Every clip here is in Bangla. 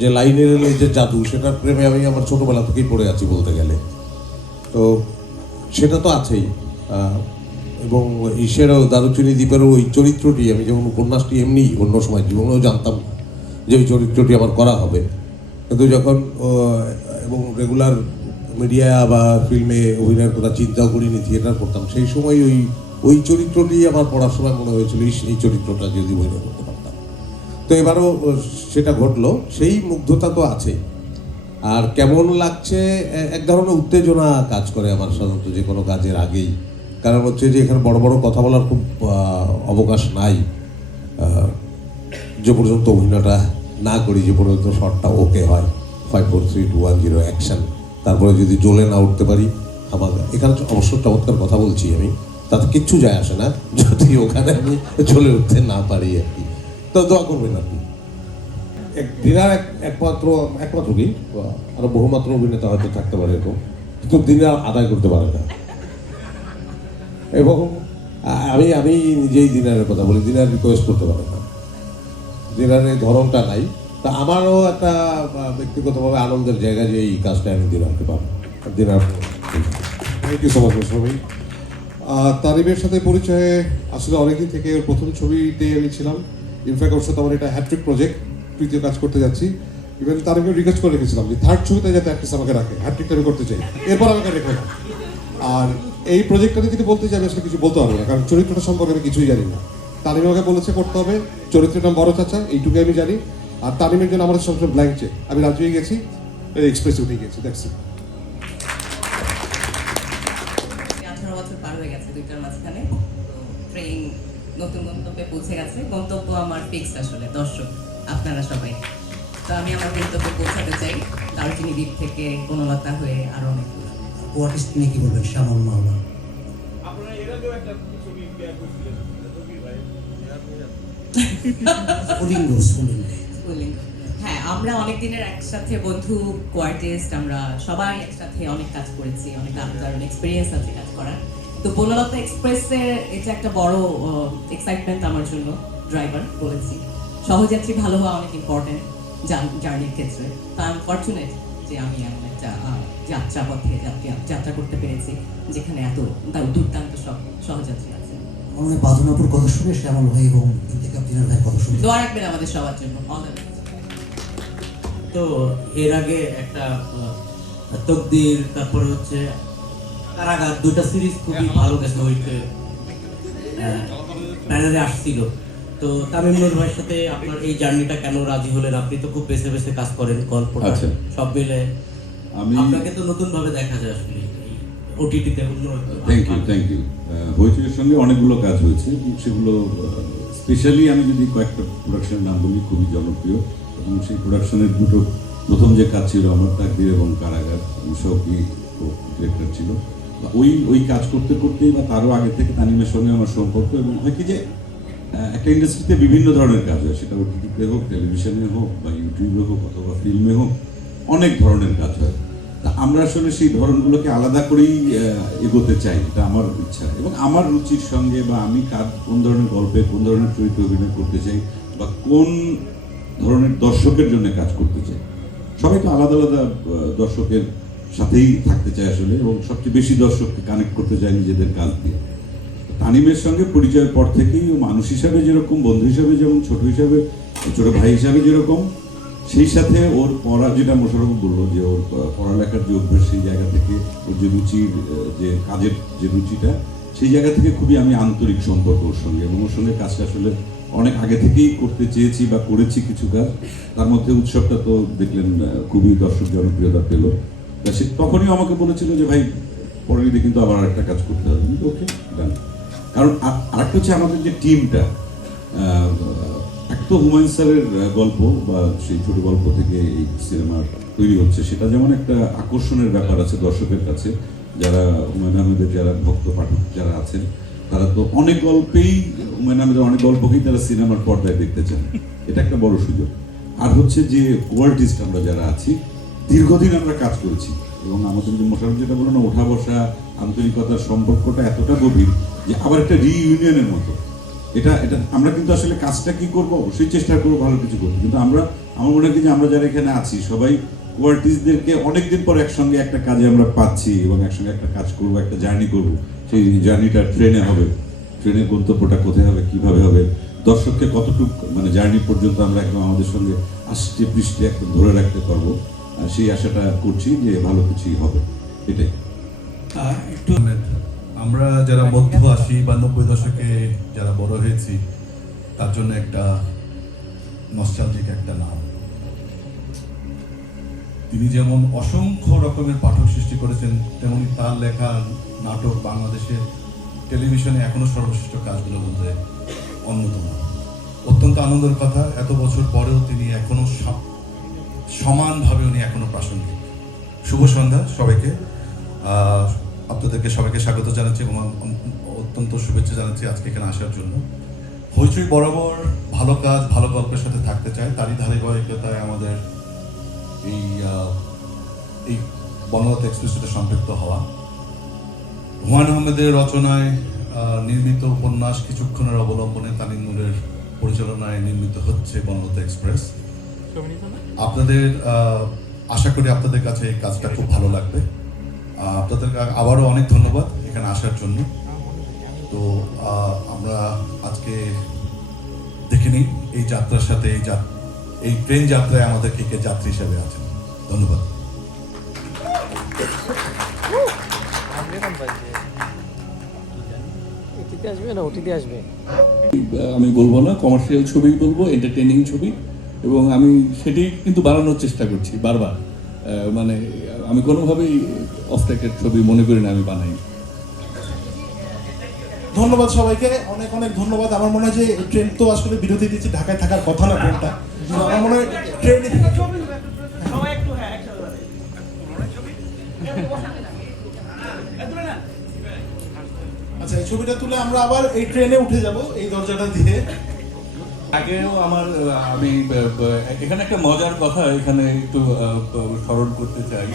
যে লাইনের যে জাদু, সেটার প্রেমে আমি আমার ছোটোবেলা থেকেই পড়ে আছি বলতে গেলে। তো সেটা তো আছেই। এবং ঈশ্বরেও দারুচিনি দ্বীপেরও ওই চরিত্রটি, আমি যেমন উপন্যাসটি এমনি অন্য সময় জীবনেও জানতাম না যে ওই চরিত্রটি আমার করা হবে, কিন্তু যখন এবং রেগুলার মিডিয়া বা ফিল্মে অভিনয়ের কথা চিন্তাও করিনি, থিয়েটার করতাম, সেই সময় ওই চরিত্রটি আমার পড়ার সময় মনে হয়েছিল এই চরিত্রটা যদি অভিনয় করতে পারতাম। তো এবারও সেটা ঘটলো। সেই মুগ্ধতা তো আছেই। আর কেমন লাগছে, এক ধরনের উত্তেজনা কাজ করে আমার সাধারণত যে কোনো কাজের আগেই। কারণ হচ্ছে যে এখানে বড় বড় কথা বলার খুব অবকাশ নাই, যে পর্যন্ত অভিনয়টা না করি, যে পর্যন্ত শটটা ওকে হয়, 5 4 3 2 1 0 অ্যাকশন, তারপরে যদি জ্বলে না উঠতে পারি আমার এখানে অবশ্য চমৎকার কথা বলছি আমি, তাতে কিচ্ছু যায় আসে না যদি ওখানে আমি জ্বলে উঠতে না পারি আর কি। তো দোয়া করবেন আপনি। দিনার একমাত্র কি, আরো বহুমাত্র অভিনেতা হয়তো থাকতে পারে এরকম, কিন্তু দিনার আদায় করতে পারে না। এবং আমি নিজেই দিনারের কথা বলি, দিনার রিকোয়েস্ট করতে পারে না, দিনার এই ধরনটা নাই। তা আমারও একটা ব্যক্তিগতভাবে আনন্দের জায়গা যে এই কাজটা আমি দিনারকে পাবো। দিনার থ্যাংক ইউ সো মাচ সবাই। তারিমের সাথে পরিচয়ে আসলে অনেকদিন থেকে, ওর প্রথম ছবিতে আমি ছিলাম। ইনফ্যাক্ট ওর সাথে আমার এটা হ্যাট্রিক প্রজেক্ট, তৃতীয় কাজ করতে যাচ্ছি। ইভেন তারিমকে রিকোয়েস্ট করে রেখেছিলাম যে থার্ড ছবিতে যাতে অ্যাক্ট্রেস আমাকে রাখে, হ্যাট্রিকটা আমি করতে চাই, এরপর আমাকে রেখে না। আর এই প্রজেক্টটাতে যদি বলতে চাই, আমি আসলে কিছু বলতে পারবো না, কারণ চরিত্রটা সম্পর্কে আমি কিছুই জানি না। তারিম আমাকে বলেছে করতে হবে, চরিত্রের নাম বড় চাচা, এইটুকু আমি জানি। আর তারিমের জন্য আমাদের সবসময় ব্ল্যাঙ্ক চেক, আমি রাজি হয়ে গেছি, এক্সপ্রেসে উঠে গেছি, দেখছি। 18 বছর পার হয়ে গেছে দুইটার মাঝখানে। তো ট্রেন নতুন গন্তব্যে পৌঁছে গেছে। গন্তব্য আমার ফিক্স আসলে, দর্শক আপনারা সবাই। তো আমি আমার গন্তব্যে পৌঁছাতে চাই, দারুচিনি দ্বীপ থেকে বনলতা হয়ে আরো অনেক দূর। আর্টিস্ট নিয়ে কি বলবেন শ্যামল মাওলা? আপনারা এর আগেও একটা ছবি শেয়ার করেছিলেন রবির ভাই। স্ফুলিঙ্গ স্ফুলিঙ্গ। হ্যাঁ, আমরা অনেক দিনের একসাথে বন্ধু, কোয়ার্টিস্ট, আমরা সবাই একসাথে অনেক কাজ করেছি, অনেক দারুণ এক্সপিরিয়েন্স আছে কাজ করার। তো বনলতা এক্সপ্রেসের এটা একটা বড় এক্সাইটমেন্ট আমার জন্য। ড্রাইভার বলেছি, সহযাত্রী ভালো হওয়া অনেক ইম্পর্টেন্ট জার্নির ক্ষেত্রে। তা আমি ফর্চুনেট যে আমি এমন একটা যাত্রাপথে যাত্রা করতে পেরেছি যেখানে এত দুর্দান্ত সব সহযাত্রী আছে। আমাদের বাঁধনাপুর কথা শুনে শ্যামল ভাই এবং ইন্তেকাব দিনার ভাই কথা শুনে দোয়া রাখবেন আমাদের সবার জন্য। All the best. তো এর আগে একটা তকদির, তারপরে হচ্ছে কারাগার, দুইটা সিরিজ খুবই ভালো গেছে, ওইতে ব্যানারে আসছিল। তো তামিম নূর ভাইয়ের সাথে আপনার এই জার্নিটা কেন রাজি হলেন? আপনি তো খুব বেছে বেছে কাজ করেন, গল্পটা সব মিলে আপনাকে তো নতুন ভাবে দেখা যায় আসলে ওটিটিতে। Thank you. হইচইয়ের সঙ্গে অনেকগুলো কাজ হয়েছে, সেগুলো স্পেশালি আমি যদি কয়েকটা প্রোডাকশনের নাম বলি, খুবই জনপ্রিয়। এবং সেই প্রোডাকশনের দুটো প্রথম যে কাজ ছিল আমার তাকদীর এবং কারাগার, শৌকি ডিরেক্টর ছিল। ওই কাজ করতে করতেই বা তারও আগে থেকে তানিমের সঙ্গে আমার সম্পর্ক। এবং হয় কি যে একটা ইন্ডাস্ট্রিতে বিভিন্ন ধরনের কাজ হয়, সেটা ওটিটিতে হোক, টেলিভিশনে হোক, বা ইউটিউবে হোক, অথবা ফিল্মে হোক, অনেক ধরনের কাজ হয়। তা আমরা আসলে সেই ধরনগুলোকে আলাদা করেই এগোতে চাই, এটা আমার ইচ্ছা এবং আমার রুচির সঙ্গে, বা আমি কোন ধরনের গল্পে কোন ধরনের চরিত্র অভিনয় করতে চাই, বা কোন ধরনের দর্শকের জন্য কাজ করতে চাই। সবাই তো আলাদা আলাদা দর্শকের সাথেই থাকতে চায় আসলে, এবং সবচেয়ে বেশি দর্শককে কানেক্ট করতে চায় নিজেদের কাজ দিয়ে। তানিমের সঙ্গে পরিচয়ের পর থেকেই মানুষ হিসাবে যেরকম, বন্ধু হিসাবে যেমন, ছোট ভাই হিসাবে যেরকম, সেই সাথে ওর পড়া, যেটা মোশাররফ বললো যে ওর পড়ালেখার যে অভ্যাস, সেই জায়গা থেকে ওর যে রুচির, যে কাজের যে রুচিটা, সেই জায়গা থেকে খুবই আমি আন্তরিক সম্পর্ক ওর সঙ্গে। এবং ওর সঙ্গে কাজটা আসলে অনেক আগে থেকেই করতে চেয়েছি বা করেছি কিছু কাজ। তার মধ্যে উৎসবটা তো দেখলেন খুবই দর্শক জনপ্রিয়তা পেল। তা সে তখনই আমাকে বলেছিল যে ভাই পরের ঈদে কিন্তু আবার আরেকটা কাজ করতে হবে। ওকে ডান। কারণ আরেকটা হচ্ছে আমাদের যে টিমটা, এক তো হুমায়ুন স্যারের গল্প বা সেই ছোট গল্প থেকে এই সিনেমা তৈরি হচ্ছে, সেটা যেমন একটা আকর্ষণের ব্যাপার আছে দর্শকের কাছে। যারা হুমায়ুন আহমেদের যারা ভক্ত পাঠক যারা আছেন, তারা তো অনেক গল্পেই, হুমায়ুন আহমেদের অনেক গল্পকেই তারা সিনেমার পর্দায় দেখতে চান, এটা একটা বড় সুযোগ। আর হচ্ছে যে কোয়ার্টিস্ট আমরা যারা আছি, দীর্ঘদিন আমরা কাজ করেছি, এবং আমাদের যে মোশাররফ যেটা বলো না, ওঠা বসা, আন্তরিকতার সম্পর্কটা এতটা গভীর যে আবার একটা রিইউনিয়নের মতো। এটা এটা আমরা কিন্তু আসলে কাজটা কি করবো, অবশ্যই চেষ্টা করবো ভালো কিছু করতে, কিন্তু আমার মনে হয় যে আমরা যারা এখানে আছি সবাই কোয়ার্টিস্টদেরকে অনেকদিন পর একসঙ্গে একটা কাজে আমরা পাচ্ছি এবং একসঙ্গে একটা কাজ করবো, একটা জার্নি করবো। সেই জার্নিটা ট্রেনে হবে, ট্রেনের গন্তব্যটা কোথায় হবে, কিভাবে হবে, দর্শককে কতটুকু মানে জার্নি পর্যন্ত আমরা একদম আমাদের সঙ্গে আষ্টে পৃষ্ঠে একদম ধরে রাখতে পারবো, সেই আশাটা করছি যে ভালো কিছুই হবে, এটাই। একটু আমরা যারা মধ্য 80 বা 90 দশকে যারা বড় হয়েছি তার জন্য একটা নস্টালজিক একটা নাম। তিনি যেমন অসংখ্য রকমের পাঠক সৃষ্টি করেছেন, তেমনি তার লেখা নাটক বাংলাদেশের টেলিভিশনে এখনো সর্বশ্রেষ্ঠ কাজগুলোর মধ্যে অন্যতম। অত্যন্ত আনন্দের কথা, এত বছর পরেও তিনি এখনো সমানভাবে উনি এখনো প্রাসঙ্গিক। শুভ সন্ধ্যা সবাইকে, আপনাদেরকে সবাইকে স্বাগত জানাচ্ছি এবং অত্যন্ত শুভেচ্ছা জানাচ্ছি আজকে এখানে আসার জন্য। হইচই বরাবর ভালো কাজ ভালো গল্পের সাথে থাকতে চায়, তারই ধারাবাহিকতায় আমাদের এই বনলতা এক্সপ্রেসে সম্পৃক্ত হওয়া। হুমায়ুন আহমেদের রচনায় নির্মিত উপন্যাস কিছুক্ষণের অবলম্বনে তানিম নূরের পরিচালনায় নির্মিত হচ্ছে বনলতা এক্সপ্রেস। আপনাদের আশা করি আপনাদের কাছে এই কাজটা খুব ভালো লাগবে। আপনাদেরকে আবারও অনেক ধন্যবাদ এখানে আসার জন্য। তো আমরা আজকে দেখে নিই এই যাত্রার সাথে এই ট্রেন যাত্রায় আমাদের কে কে যাত্রী হিসেবে আছেন। ধন্যবাদ। আমি বলবো না কমার্শিয়াল ছবি বলবো, এন্টারটেইনিং ছবি, এবং আমি সেটি কিন্তু বানানোর চেষ্টা করছি বারবার। মানে আমি কোনোভাবেই অফ ট্র্যাকের ছবি মনে করি না আমি বানাই। ধন্যবাদ সবাইকে, অনেক অনেক ধন্যবাদ। আমার মনে হয় যে ট্রেন তো আসলে বিরতি দিচ্ছি, ঢাকায় থাকার কথা না ট্রেনটা। আমার মনে হয় ট্রেন সবাই একটু হ্যাঁ একসাথে দাঁড়াই। ছবি আচ্ছা, এই ছবিটা তুলে আমরা আবার এই ট্রেনে উঠে যাব এই দরজাটা দিয়ে। আগেও আমি এখানে একটা মজার কথা এখানে একটু স্মরণ করতে চাই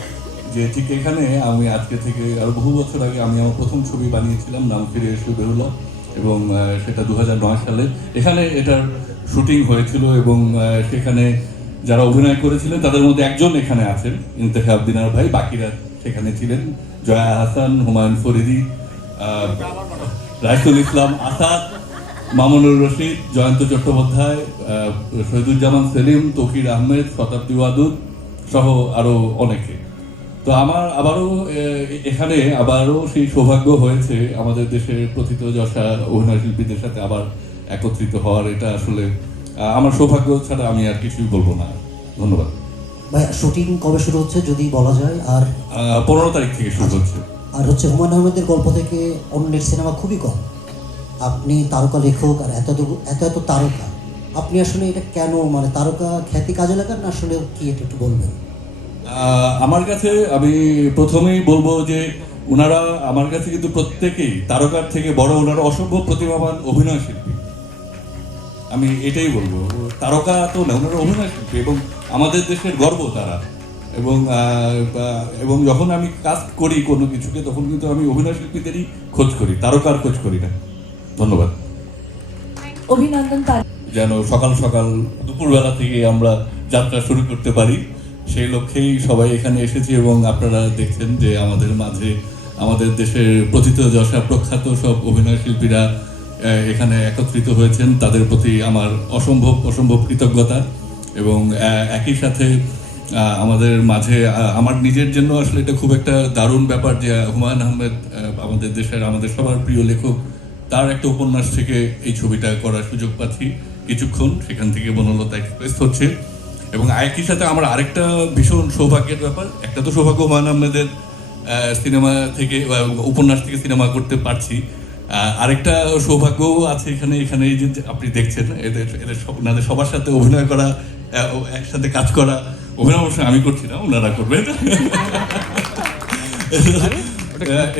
যে ঠিক এখানে আমি আজকে থেকে আরো বহু বছর আগে আমি আমার প্রথম ছবি বানিয়েছিলাম, নাম ফিরে এসে বেরুলা, এবং সেটা 2009 সালে এখানে এটার শুটিং হয়েছিল। এবং সেখানে যারা অভিনয় করেছিলেন তাদের মধ্যে একজন এখানে আছেন, ইন্তেখাব দিনার ভাই, বাকিরা সেখানে ছিলেন জয়া হাসান, হুমায়ুন ফরিদি, রাইসুল ইসলাম আসাদ, মামুনুর রশিদ, জয়ন্ত চট্টোপাধ্যায়, শহীদুজ্জামান সেলিম, তৌকির আহমেদ, শতাব্দী ওয়াদুদ সহ আরো অনেকে। তো আমার এখানে আবারও সেই সৌভাগ্য হয়েছে আমাদের দেশের প্রথিতযশা অভিনয় শিল্পীদের সাথে আবার একত্রিত হওয়ার। এটা আসলে আমার সৌভাগ্য ছাড়া আমি আর কিছুই বলবো না। ধন্যবাদ ভাই। শুটিং কবে শুরু হচ্ছে যদি বলা যায়? আর 15 তারিখ থেকে শুরু হচ্ছে। আর হচ্ছে হুমায়ুন আহমেদের গল্প থেকে অন্যের সিনেমা খুবই কম। আপনি তারকা লেখক আর এত এত তারকা, আপনি আসলে এটা কেন, মানে তারকা খ্যাতি কাজে লাগান না আসলে কি, এটা একটু বলবেন? আমার কাছে আমি প্রথমেই বলবো যে ওনারা আমার কাছে কিন্তু প্রত্যেকেই তারকার থেকে বড়, ওনারা অসম্ভব প্রতিভাবান অভিনয় শিল্পী। আমি এটাই বলবো, তারকা তো না, ওনারা অভিনয় শিল্পী এবং আমাদের দেশের গর্ব তারা। এবং যখন আমি কাজ করি কোনো কিছুকে তখন কিন্তু আমি অভিনয় শিল্পীদেরই খোঁজ করি, তারকার খোঁজ করি না। ধন্যবাদ। অভিনন্দন। যেন সকাল সকাল দুপুরবেলা থেকে আমরা যাত্রা শুরু করতে পারি, সেই লক্ষ্যেই সবাই এখানে এসেছি। এবং আপনারা দেখছেন যে আমাদের মাঝে আমাদের দেশের প্রথিতযশা প্রখ্যাত সব অভিনয় শিল্পীরা এখানে একত্রিত হয়েছেন। তাদের প্রতি আমার অসম্ভব কৃতজ্ঞতা। এবং একই সাথে আমাদের মাঝে আমার নিজের জন্য আসলে এটা খুব একটা দারুণ ব্যাপার যে হুমায়ুন আহমেদ আমাদের দেশের আমাদের সবার প্রিয় লেখক, তার একটা উপন্যাস থেকে এই ছবিটা করার সুযোগ পাচ্ছি কিছুক্ষণ, সেখান থেকে বনলতা এক্সপ্রেস হচ্ছে। এবং একই সাথে আমার আরেকটা ভীষণ সৌভাগ্যের ব্যাপার, একটা তো সৌভাগ্য হুমায়ুন আহমেদের সিনেমা থেকে উপন্যাস থেকে সিনেমা করতে পারছি, আরেকটা সৌভাগ্যও আছে এখানে এই যে আপনি দেখছেন এদের সবার সাথে অভিনয় করা, একসাথে কাজ করা। অভিনয় অবশ্যই আমি করছি না, ওনারা করবেন।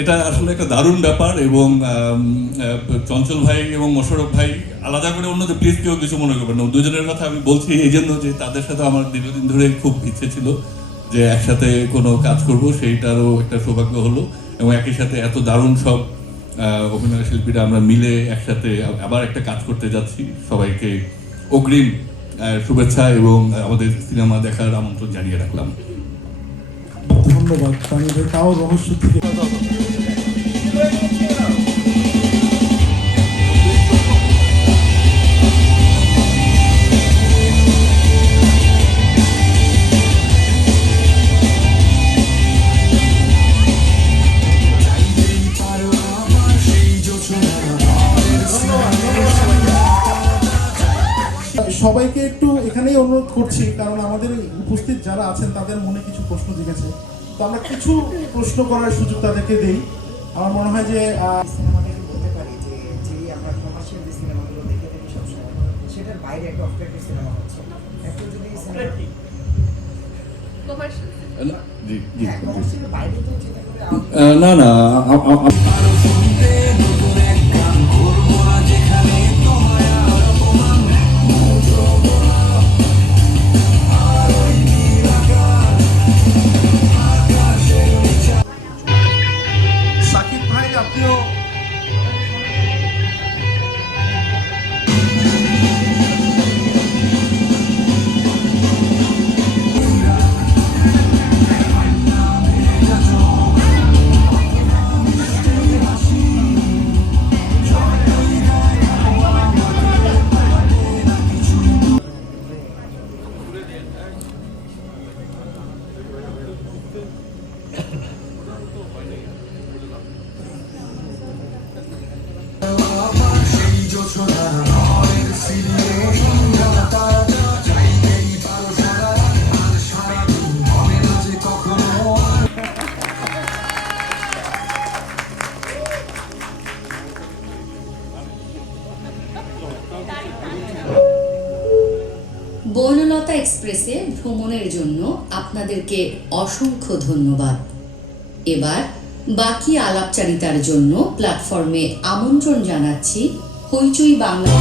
এটা আসলে একটা দারুণ ব্যাপার। এবং চঞ্চল ভাই এবং মোশাররফ ভাই, আলাদা করে অন্যদের প্লিজ কেউ কিছু মনে করবেন না, দুজনের কথা আমি বলছি এই জন্য যে তাদের সাথে আমার দীর্ঘদিন ধরে খুব ইচ্ছে ছিল যে একসাথে কোনো কাজ করব, সেইটারও একটা সৌভাগ্য হলো। এবং একই সাথে এত দারুণ সব অভিনয় শিল্পীরা আমরা মিলে একসাথে আবার একটা কাজ করতে যাচ্ছি। সবাইকে অগ্রিম শুভেচ্ছা এবং আমাদের সিনেমা দেখার আমন্ত্রণ জানিয়ে রাখলাম। ধন্যবাদ তানিম ভাই, তাও রহস্য থেকে সবাইকে একটু এখানেই অনুরোধ করছি, কারণ আমাদের উপস্থিত যারা আছেন তাদের মনে কিছু প্রশ্ন জেগেছে, তো আমরা কিছু প্রশ্ন করার সুযোগ তাদেরকে দেই। আমার মনে হয় যে সিনেমাটাকে বলতে পারি যে যে আমরা কমার্শিয়াল যে সিনেমাগুলো দেখে থাকি সবসময়, সেটার বাইরে একটা অবজেক্টিভ সিনেমা হচ্ছে। একটু যদি সিনেমা জি জি হ্যাঁ, কমার্শিয়াল বাইরে তো চিন্তা করে না না সাকিব ভাই আপনিও বনলতা এক্সপ্রেসে ভ্রমণের জন্য আপনাদেরকে অসংখ্য ধন্যবাদ। এবার বাকি আলাপচারিতার জন্য প্ল্যাটফর্মে আমন্ত্রণ জানাচ্ছি হইচই বাংলা।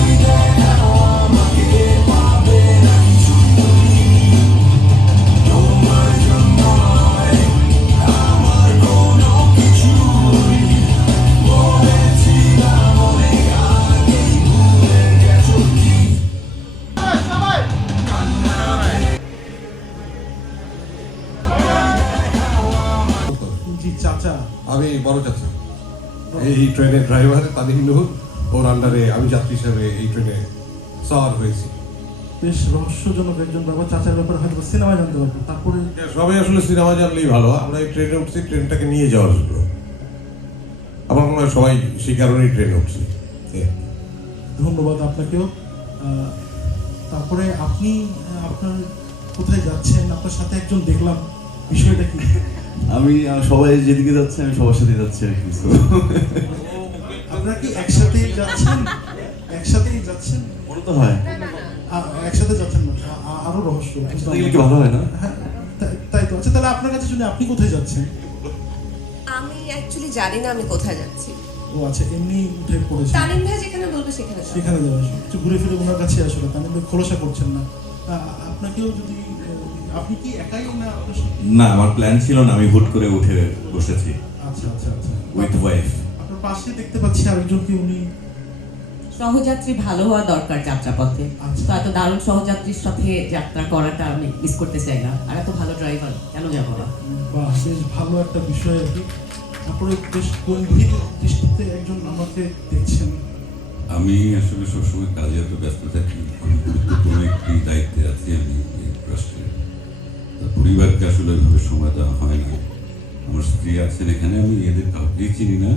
জি চাচা, আমি বড় চাচা, এই ট্রেনের ড্রাইভার তানিম নূর, ওর আন্ডারে আমি যাত্রী হিসেবে এই ট্রেনে সওয়ার হয়েছি। বেশ রহস্যজনক একজন ব্যাপার। চাচার ব্যাপারে হয়তো সিনেমা জানতে পারবেন। তারপরে সবাই আসলে সিনেমা জানলেই ভালো। আমরা এই ট্রেনে উঠছি ট্রেনটাকে নিয়ে যাওয়ার জন্য। আমার মনে হয় সবাই সেই কারণেই ট্রেনে উঠছি। ধন্যবাদ আপনাকেও। তারপরে আপনি আপনার কোথায় যাচ্ছেন? আপনার সাথে একজন দেখলাম, বিষয়টা কি? আমি সবাই যেদিকে যাচ্ছে আমি সবার সাথে যাচ্ছি আর কি। আপনারা কি একসাথেই যাচ্ছেন? একসাথেই যাচ্ছেন? মনে তো হয় একসাথে যাচ্ছেন না, আরো রহস্য। কি ভালো হয় না? হ্যাঁ, তাই তো। আচ্ছা, তাহলে আপনার কাছে শুনে আপনি কোথায় যাচ্ছেন? আমি অ্যাকচুয়ালি জানি না আমি কোথায় যাচ্ছি। ও আচ্ছা, এমনি উঠে পড়েছেন। তানিম ভাই যেখানে বলবে সেখানে যাবো। সেখানে যাওয়া একটু ঘুরে ফিরে ওনার কাছে আসলে তানিম ভাই খোলসা করছেন না। আপনাকেও যদি, আপনি কি একাই না আপনার সাথে? না, আমার প্ল্যান ছিল না, আমি হুট করে উঠে বসেছি আচ্ছা আচ্ছা আচ্ছা। With wife. আপনার পাশে দেখতে পাচ্ছি আরেকজন কি, উনি সহযাত্রী ভালো হওয়া দরকার যাত্রাপথে। আচ্ছা। তো এত দারুণ সহযাত্রীর সাথে যাত্রা করাটা আমি মিস করতে চাই না। আর এত ভালো ড্রাইভার কেন যাবো না? বাহ, বেশ ভালো একটা বিষয় আর কি। তারপরে বেশ গম্ভীর দৃষ্টিতে একজন আমাকে দেখছেন। আমি আসলে সবসময় কাজে এত ব্যস্ত থাকি, খুব গুরুত্বপূর্ণ একটি দায়িত্বে আছি আমি এই ট্রাস্টে। পরিবারকে আসলে ওইভাবে সময় দেওয়া হয় না। আমার স্ত্রী আছেন এখানে, আমি এদের কাউকেই চিনি না।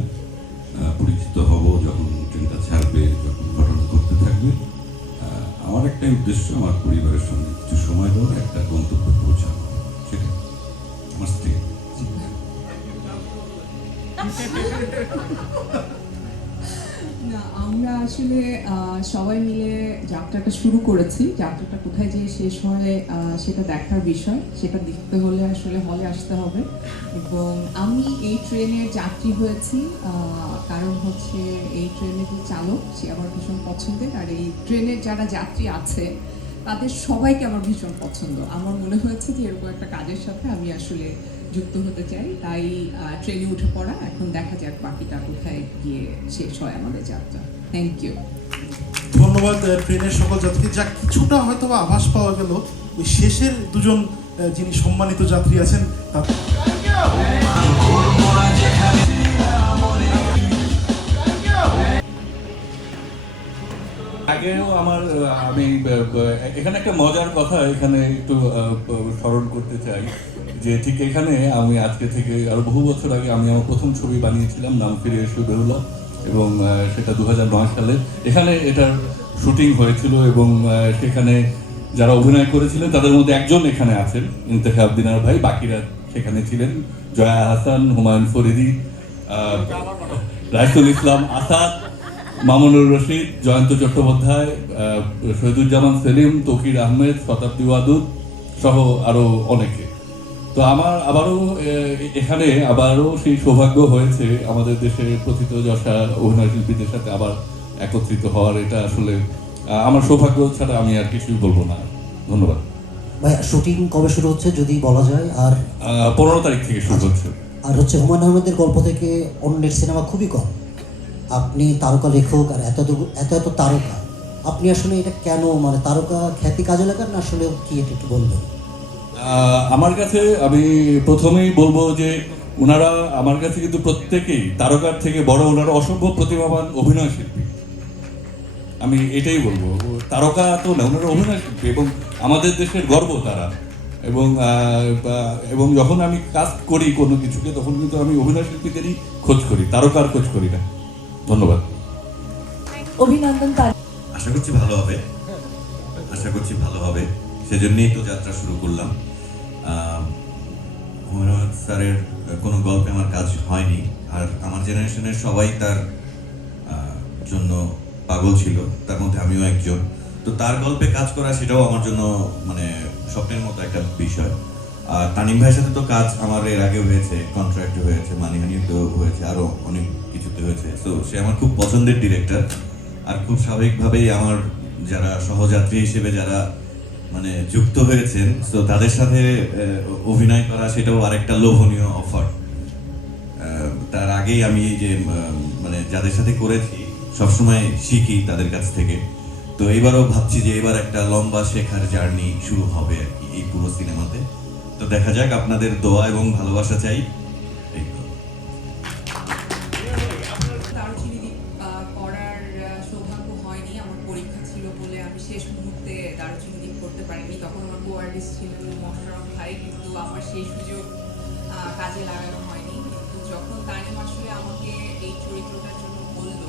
পরিচিত হব যখন ট্রেনটা ছাড়বে, যখন ঘটনা ঘটতে থাকবে। আমার একটাই উদ্দেশ্য, আমার পরিবারের সঙ্গে কিছু সময় দেওয়া, একটা গন্তব্যে পৌঁছানো, সেটাই আমার স্ত্রী। না, আমরা আসলে সবাই মিলে যাত্রাটা শুরু করেছি। যাত্রাটা কোথায় যেয়ে শেষ হয় সেটা দেখার বিষয়। সেটা দেখতে হলে আসলে হলে আসতে হবে। এবং আমি এই ট্রেনের যাত্রী হয়েছি কারণ হচ্ছে এই ট্রেনের যে চালক সে আমার ভীষণ পছন্দের। আর এই ট্রেনের যারা যাত্রী আছে তাদের সবাইকে আমার ভীষণ পছন্দ। আমার মনে হয়েছে যে এরকম একটা কাজের সাথে আমি আসলে যুক্ত হতে চাই, তাই ট্রেনে উঠে পড়া। এখন দেখা যাক বাকিটা কোথায় গিয়ে শেষ হয় আমাদের যাত্রা। Thank you. ধন্যবাদ ট্রেনের সকল যাত্রী। যা কিছুটা হয়তো বা আভাস পাওয়া গেল ওই শেষের দুজন যিনি সম্মানিত যাত্রী আছেন তাদের আগেও আমি এখানে একটা মজার কথা এখানে একটু স্মরণ করতে চাই যে ঠিক এখানে আমি আজকে থেকে আরো বহু বছর আগে আমি আমার প্রথম ছবি বানিয়েছিলাম, নাম ফিরে এসো বেহুলা, এবং সেটা 2009 সালে এখানে এটার শুটিং হয়েছিল। এবং সেখানে যারা অভিনয় করেছিলেন তাদের মধ্যে একজন এখানে আছেন, ইন্তেখাব দিনার ভাই, বাকিরা সেখানে ছিলেন জয়া হাসান, হুমায়ুন ফরিদি, রাইসুল ইসলাম আসাদ, মামুনুর রশিদ, জয়ন্ত চট্টোপাধ্যায়, শহীদুজ্জামান সেলিম, তৌকির আহমেদ, শতাব্দী ওয়াদুদ সহ আরো অনেকে। তো আমার এখানে আবারও সেই সৌভাগ্য হয়েছে আমাদের দেশের প্রথিতযশা অভিনয় শিল্পীদের সাথে আবার একত্রিত হওয়ার। এটা আসলে আমার সৌভাগ্য ছাড়া আমি আর কিছুই বলবো না। ধন্যবাদ ভাই। শুটিং কবে শুরু হচ্ছে যদি বলা যায়? আর 15 তারিখ থেকে শুরু হচ্ছে। আর হচ্ছে হুমায়ুন আহমেদের গল্প থেকে অন্যের সিনেমা খুবই কম। আপনি তারকা লেখক আর এত তারকা, আপনি আসলে এটা কেন মানে তারকা খ্যাতি কাজে লাগান না আসলে কি, এটা একটু বলবেন? আমার কাছে আমি প্রথমেই বলবো যে ওনারা আমার কাছে কিন্তু প্রত্যেকেই তারকার থেকে বড়, ওনারা অসম্ভব প্রতিভাবান অভিনয় শিল্পী। আমি এটাই বলবো, তারকা তো না, ওনারা অভিনয় শিল্পী এবং আমাদের দেশের গর্ব তারা। এবং যখন আমি কাজ করি কোনো কিছুকে তখন কিন্তু আমি অভিনয় শিল্পীদেরই খোঁজ করি, তারকার খোঁজ করি না। ধন্যবাদ। অভিনন্দন। আশা করছি ভালো হবে, সেজন্যই তো যাত্রা শুরু করলাম। হুমায়ুন স্যারের কোনো গল্পে আমার কাজ হয়নি, আর আমার জেনারেশনের সবাই তার জন্য পাগল ছিল, তার মধ্যে আমিও একজন। তো তার গল্পে কাজ করা সেটাও আমার জন্য মানে স্বপ্নের মতো একটা বিষয়। আর তানিম ভাইয়ের সাথে তো কাজ আমার এর আগে হয়েছে, কন্ট্রাক্ট হয়েছে, মানিহানিতে হয়েছে, আরো অনেক কিছুতে হয়েছে। তো সে আমার খুব পছন্দের ডিরেক্টর, আর খুব স্বাভাবিকভাবেই আমার যারা সহযাত্রী হিসেবে যারা মানে যুক্ত হয়েছেন, তো তাদের সাথে অভিনয় করা সেটাও আরেকটা লোভনীয় অফার। তার আগেই আমি যে মানে যাদের সাথে করেছি সবসময় শিখি তাদের কাছ থেকে। তো এবারও ভাবছি যে এবার একটা লম্বা শেখার জার্নি শুরু হবে আর কি এই পুরো সিনেমাতে। তো দেখা যাক, আপনাদের দোয়া এবং ভালোবাসা চাই। দারুচিনি দ্বীপ করার সৌভাগ্য হয়নি, আমার পরীক্ষা ছিল বলে আমি শেষ মুহূর্তে দারুচিনি দ্বীপ করতে পারিনি। তখন আমার কো-আর্টিস্ট ছিলেন মশরফ ভাই, কিন্তু আমার সেই সুযোগ কাজে লাগানো হয়নি। কিন্তু যখন তানিম আসলে আমাকে এই চরিত্রটার জন্য বলল,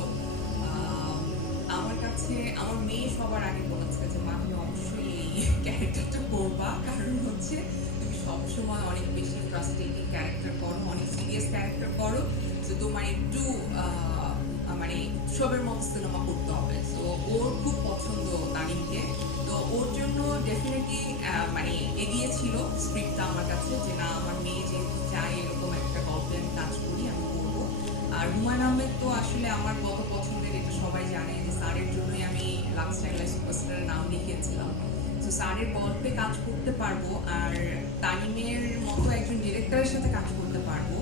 আমার কাছে আমার মেয়ে সবার আগে বলেছে যে মা তুমি অবশ্যই এই ক্যারেক্টারটা করবা, কারণ হচ্ছে তুমি সবসময় অনেক বেশি ফ্রাস্ট্রেটিং ক্যারেক্টার করো, অনেক সিরিয়াস ক্যারেক্টার করো, তো তোমার একটু মানে উৎসবের মতো সিনেমা করতে হবে। তো ওর খুব পছন্দ তানিমকে, তো ওর জন্য ডেফিনেটলি মানে এগিয়েছিল স্ক্রিপ্টটা আমার কাছে যে না আমার মেয়ে যেহেতু চাই এরকম একটা গল্পে আমি কাজ করি, আমি করবো। আর হুমায়ুন আহমেদ তো আসলে আমার কত পছন্দের এটা সবাই জানে, যে স্যারের জন্যই আমি লাক্সটাইল সুপারস্টারের নাম লিখিয়েছিলাম। তো স্যারের গল্পে কাজ করতে পারবো, আর তানিমের মতো একজন ডিরেক্টরের সাথে কাজ করতে পারবো।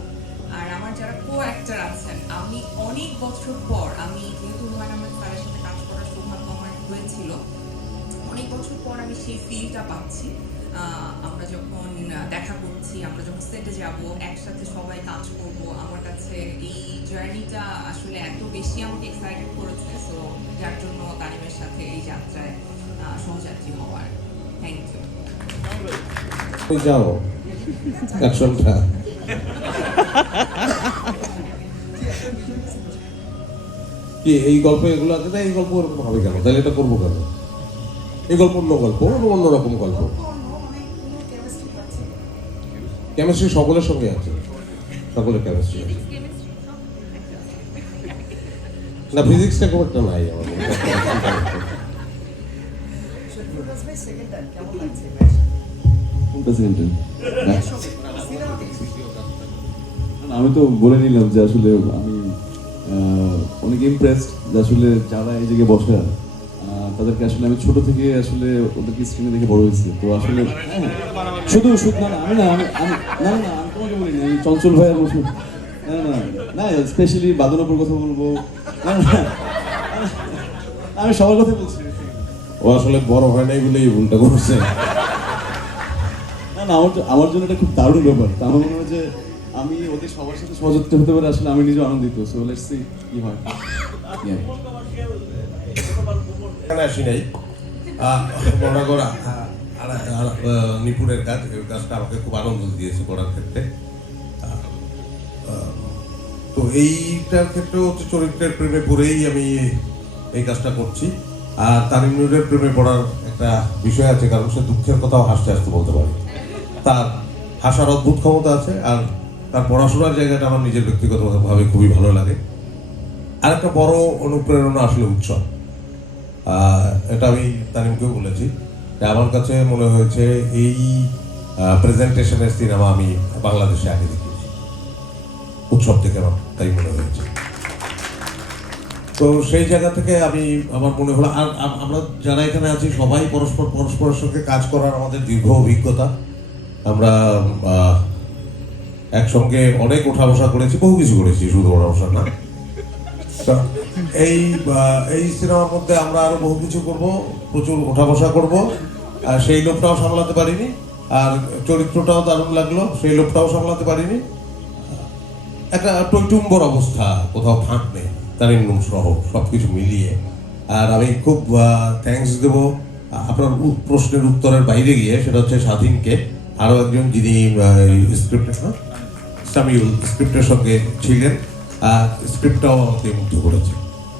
আর আমার যারা কো অ্যাক্টর আছেন, আমি অনেক বছর পর, আমি যেহেতু হুমায়ুন আহমেদ স্যারের সাথে কাজ করার সৌভাগ্য আমার হয়েছিল, অনেক বছর পর আমি সেই ফিলটা পাচ্ছি। আমরা যখন দেখা করছি, আমরা যখন সেটে যাব, একসাথে সবাই কাজ করব, আমার কাছে এই জার্নিটা আসলে এত বেশি আমাকে এক্সাইটেড করেছে। সো যার জন্য তানিমের সাথে এই যাত্রায় সহযাত্রী হওয়ার। Thank you. যাও অ্যাকশনটা। কি এই গল্প এগুলো আছে না, এই গল্প ওরকম হবে কেন? তাহলে এটা করবো কেন? এই গল্প অন্য গল্প, অন্যরকম গল্প। কেমিস্ট্রি সকলের সঙ্গে আছে, সকলের কেমিস্ট্রি আছে। না ফিজিক্সটা খুব একটা নাই আমাদের। আমি তো বলে নিলাম যে আসলে আমি অনেক ইমপ্রেসড যে আসলে যারা এই জায়গায় বসে তাদেরকে আসলে আমি ছোট থেকে আসলে ওদেরকে স্ক্রিনে দেখে বড় হয়েছি, তো আসলে শুধু শুধু না আমি না আমি আমি না না আমি তোমাকে বলিনি, আমি চঞ্চল ভাইয়ের মতো না না না স্পেশালি বাদনপুর কথা বলবো, না না আমি সবার কথা বলছি। ও আসলে বড় হয় নাই বলে এই ভুলটা করছে। না না আমার জন্য এটা খুব দারুণ ব্যাপার। তো আমার মনে হয় যে আমি ওদের সবার সাথে সহযোগিত হতে পারে, আসলে আমি নিজে আনন্দিত। সো লেটস সি কি হয়। এখানে আসি নাই, বড়াগড়া নিপুণের কাজ, এই কাজটা আমাকে খুব আনন্দ দিয়েছে করার ক্ষেত্রে। তো এইটার ক্ষেত্রেও হচ্ছে চরিত্রের প্রেমে পড়েই আমি এই কাজটা করছি। আর তারিন নুরের প্রেমে পড়ার একটা বিষয় আছে, কারণ সে দুঃখের কথাও হাসতে হাসতে বলতে পারে, তার হাসার অদ্ভুত ক্ষমতা আছে। আর তার পড়াশোনার জায়গাটা আমার নিজের ব্যক্তিগতভাবে খুবই ভালো লাগে। আর একটা বড় অনুপ্রেরণা আসলে উৎসব, এটা আমি তারিমকেও বলেছি যে আমার কাছে মনে হয়েছে এই প্রেজেন্টেশনের সিনেমা আমি বাংলাদেশে আগে দেখিয়েছি, উৎসব থেকে আমার তাই মনে হয়েছে। তো সেই জায়গা থেকে আমার মনে হলো, আর আমরা যারা এখানে আছি সবাই পরস্পরের সঙ্গে কাজ করার আমাদের দীর্ঘ অভিজ্ঞতা। আমরা একসঙ্গে অনেক ওঠা বসা করেছি, বহু কিছু করেছি, শুধু ওঠা বসা না। এই সিনেমার মধ্যে আমরা আরো বহু কিছু করব, প্রচুর ওঠা বসা করবো। আর সেই লোকটাও সামলাতে পারিনি, আর চরিত্রটাও দারুণ লাগলো, সেই লোকটাও সামলাতে পারিনি। একটা টৈটুম্বর অবস্থা, কোথাও ফাঁক নেই, তারিন সহ সবকিছু মিলিয়ে। আর আমি খুব থ্যাঙ্কস দেবো আপনার প্রশ্নের উত্তরের বাইরে গিয়ে, সেটা হচ্ছে স্বাধীনকে, আরও একজন যিনি সামিউল স্ক্রিপ্টের সঙ্গে ছিলেন। আর স্ক্রিপ্টটাও আমাকে মুগ্ধ করেছে,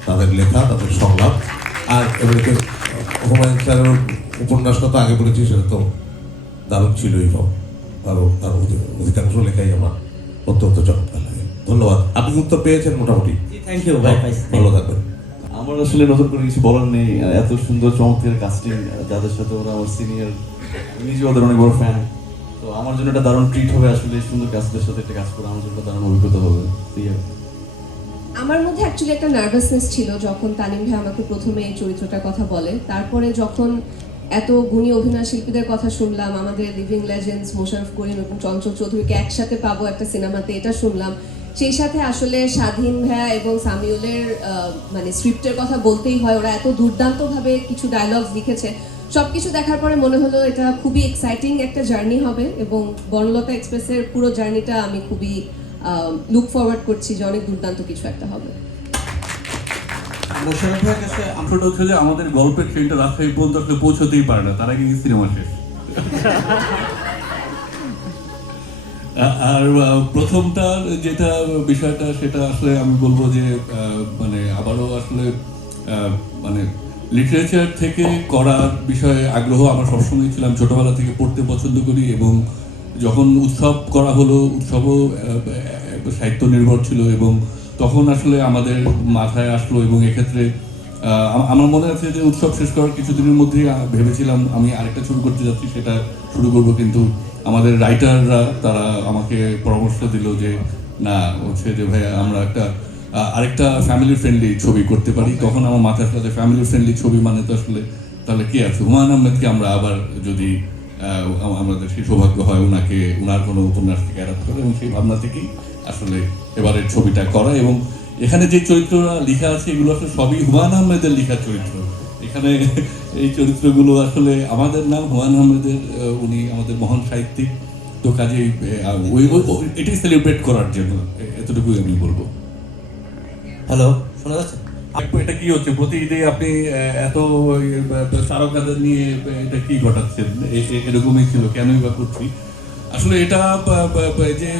তাদের লেখা, তাদের সংলাপ। আর এবারে হুমায়ুন স্যারের উপন্যাসটা তো আগে পড়েছি, সেটা তো দারুণ ছিলই সব, আরও তার অধিকাংশ লেখাই আমার অত্যন্ত চমৎকার লাগে। ধন্যবাদ, আপনি উত্তর পেয়েছেন মোটামুটি। থ্যাংক ইউ ভাই, ভালো থাকবেন। আমার আসলে নতুন করে কিছু বলার নেই। এত সুন্দর চমৎকার কাস্টিং, যাদের সাথে ওরা আমার সিনিয়র, নিজে ওদের অনেক বড় ফ্যান। তো আমার জন্য এটা দারুণ ট্রিট হবে, আসলে সুন্দর কাস্টদের সাথে একটা কাজ করে আমার জন্য দারুণ অভিজ্ঞতা হবে। আমার মধ্যে অ্যাকচুয়ালি একটা নার্ভাসনেস ছিল যখন তানিম ভাই আমাকে প্রথমে এই চরিত্রটার কথা বলে। তারপরে যখন এত গুণী অভিনয় শিল্পীদের কথা শুনলাম, আমাদের লিভিং লেজেন্ডস মোশাররফ করিম এবং চঞ্চল চৌধুরীকে একসাথে পাবো একটা সিনেমাতে, এটা শুনলাম। সেই সাথে আসলে স্বাধীন ভাইয়া এবং সামিউলের মানে স্ক্রিপ্টের কথা বলতেই হয়, ওরা এত দুর্দান্তভাবে কিছু ডায়লগস লিখেছে। সবকিছু দেখার পরে মনে হলো এটা খুবই এক্সাইটিং একটা জার্নি হবে, এবং বনলতা এক্সপ্রেসের পুরো জার্নিটা আমি খুবই লুক ফরওয়ার্ড করছি যে অনেক দুর্দান্ত কিছু একটা হবে। মোশাররফ ভাইয়ের কাছে আমরাটা হচ্ছে যে আমাদের গল্পের ট্রেনটা রাজশাহী পর্যন্ত আসলে পৌঁছতেই পারে না, তারা কিন্তু সিনেমা শেষ। আর প্রথমটার যেটা বিষয়টা, সেটা আসলে আমি বলবো যে মানে আবারও আসলে মানে লিটারেচার থেকে করার বিষয়ে আগ্রহ আমার সবসময় ছিলাম, ছোটবেলা থেকে পড়তে পছন্দ করি। এবং যখন উৎসব করা হলো, উৎসবও সাহিত্য নির্ভর ছিল, এবং তখন আসলে আমাদের মাথায় আসলো। এবং এক্ষেত্রে আমার মনে আছে যে উৎসব শেষ করার কিছুদিনের মধ্যেই ভেবেছিলাম আমি আরেকটা ছবি করতে যাচ্ছি, সেটা শুরু করব। কিন্তু আমাদের রাইটাররা তারা আমাকে পরামর্শ দিল যে না, হচ্ছে যে ভাইয়া আমরা আরেকটা ফ্যামিলি ফ্রেন্ডলি ছবি করতে পারি। তখন আমার মাথায় আসলে ফ্যামিলি ফ্রেন্ডলি ছবি মানে তো আসলে তাহলে কি আছে, হুমায়ুন আহমেদকে আমরা আবার যদি আমাদের সেই সৌভাগ্য হয় ওনার কোনো উপন্যাস থেকে অ্যাডাপ্ট করে, এবং সেই ভাবনা থেকেই আসলে এবারের ছবিটা করা। এবং এখানে যে চরিত্ররা লেখা আছে এগুলো আসলে সবই হুমায়ুন আহমেদের লেখা চরিত্র। এখানে এই চরিত্রগুলো আসলে আমাদের নাম হুমায়ুন আহমেদের, উনি আমাদের মহান সাহিত্যিক। তো কাজেই এটাই সেলিব্রেট করার জন্য এতটুকুই আমি বলবো। হ্যালো, শোনা যাচ্ছে? এটা কি হচ্ছে, প্রতি ঈদে আপনি এত তারকাদের নিয়ে এটা কি ঘটাচ্ছেন? এরকমই ছিল, কেনই বা করছি। আসলে এটা যে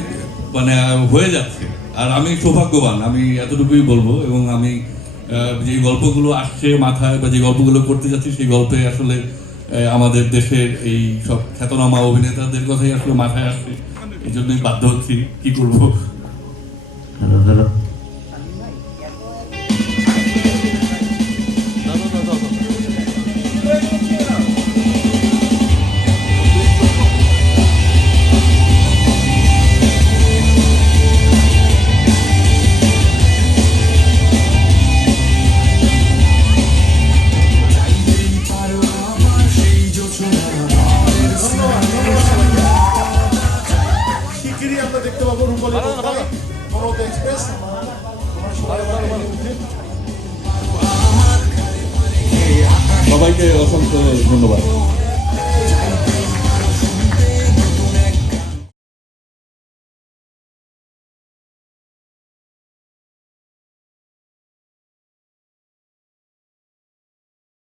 মানে হয়ে যাচ্ছে, আর আমি সৌভাগ্যবান, আমি এতটুকুই বলবো। এবং আমি যে গল্পগুলো আসছে মাথায়, বা যে গল্পগুলো করতে যাচ্ছি, সেই গল্পে আসলে আমাদের দেশের এই সব খ্যাতনামা অভিনেতাদের কথাই আসলে মাথায় আসছে। এই জন্যই বাধ্য হচ্ছি, কি করবো। সবাইকে অসংখ্য ধন্যবাদ।